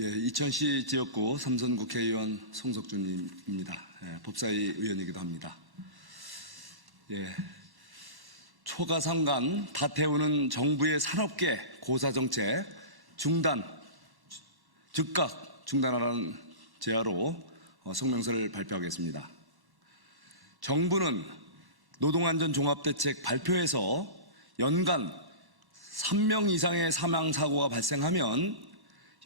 예, 이천시 지역구 삼선 국회의원 송석준입니다. 예, 법사위 의원이기도 합니다. 예, 초가상간 다 태우는 정부의 산업계 고사 정책 중단, 즉각 중단하라는 제안으로 어, 성명서를 발표하겠습니다. 정부는 노동안전 종합대책 발표에서 연간 3명 이상의 사망 사고가 발생하면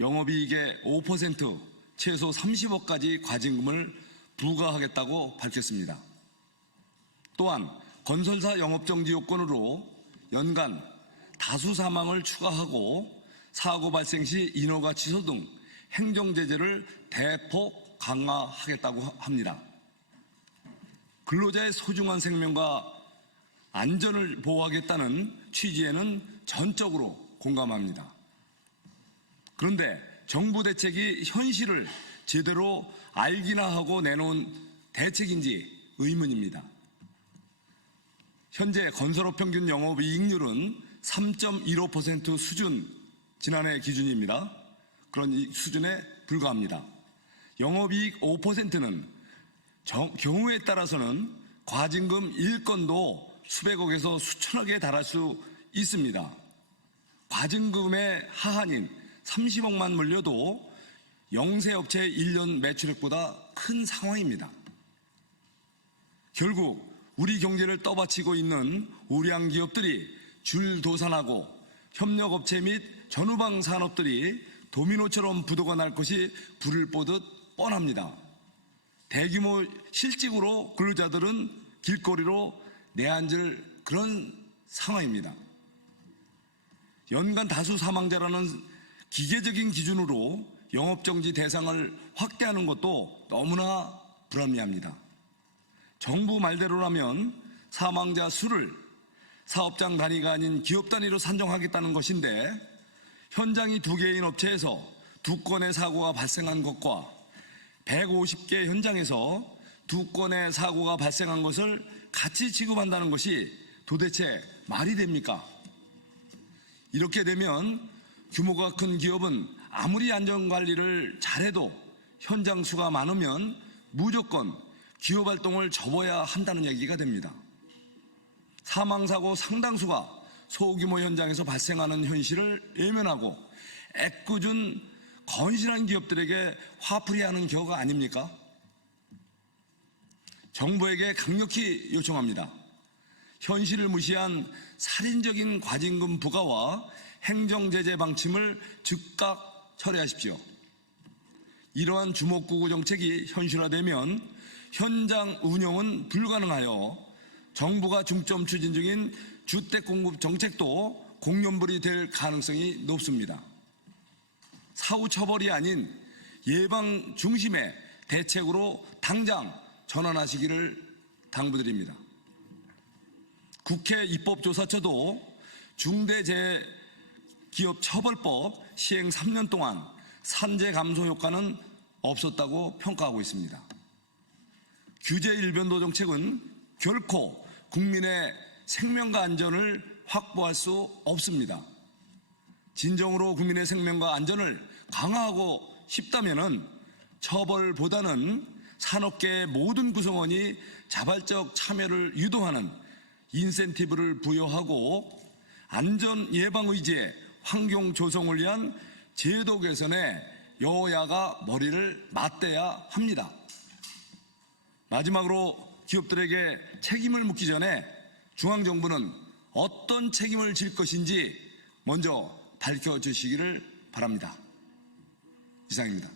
영업이익의 5% 최소 30억까지 과징금을 부과하겠다고 밝혔습니다. 또한 건설사 영업정지 요건으로 연간 다수 사망을 추가하고 사고 발생 시 인허가 취소 등 행정제재를 대폭 강화하겠다고 합니다. 근로자의 소중한 생명과 안전을 보호하겠다는 취지에는 전적으로 공감합니다. 그런데 정부 대책이 현실을 제대로 알기나 하고 내놓은 대책인지 의문입니다. 현재 건설업 평균 영업이익률은 3.15% 수준 지난해 기준입니다. 그런 이 수준에 불과합니다. 영업이익 5%는 경우에 따라서는 과징금 1건도 수백억에서 수천억에 달할 수 있습니다. 과징금의 하한인 30억만 물려도 영세업체의 1년 매출액보다 큰 상황입니다. 결국 우리 경제를 떠받치고 있는 우량 기업들이 줄 도산하고 협력업체 및 전후방 산업들이 도미노처럼 부도가 날 것이 불을 보듯 뻔합니다. 대규모 실직으로 근로자들은 길거리로 내앉을 그런 상황입니다. 연간 다수 사망자라는 기계적인 기준으로 영업정지 대상을 확대하는 것도 너무나 불합리합니다. 정부 말대로라면 사망자 수를 사업장 단위가 아닌 기업 단위로 산정하겠다는 것인데 현장이 두 개인 업체에서 두 건의 사고가 발생한 것과 150개 현장에서 두 건의 사고가 발생한 것을 같이 취급한다는 것이 도대체 말이 됩니까? 이렇게 되면 규모가 큰 기업은 아무리 안전관리를 잘해도 현장 수가 많으면 무조건 기업 활동을 접어야 한다는 얘기가 됩니다. 사망사고 상당수가 소규모 현장에서 발생하는 현실을 외면하고 애꿎은 건실한 기업들에게 화풀이하는 경우가 아닙니까? 정부에게 강력히 요청합니다. 현실을 무시한 살인적인 과징금 부과와 행정제재 방침을 즉각 철회하십시오. 이러한 주목구구 정책이 현실화되면 현장 운영은 불가능하여 정부가 중점 추진 중인 주택 공급 정책도 공연불이 될 가능성이 높습니다. 사후 처벌이 아닌 예방 중심의 대책으로 당장 전환하시기를 당부드립니다. 국회 입법조사처도 중대재해 기업처벌법 시행 3년 동안 산재 감소 효과는 없었다고 평가하고 있습니다. 규제 일변도 정책은 결코 국민의 생명과 안전을 확보할 수 없습니다. 진정으로 국민의 생명과 안전을 강화하고 싶다면 처벌보다는 산업계의 모든 구성원이 자발적 참여를 유도하는 인센티브를 부여하고 안전 예방 의지에 환경 조성을 위한 제도 개선에 여야가 머리를 맞대야 합니다. 마지막으로 기업들에게 책임을 묻기 전에 중앙정부는 어떤 책임을 질 것인지 먼저 밝혀주시기를 바랍니다. 이상입니다.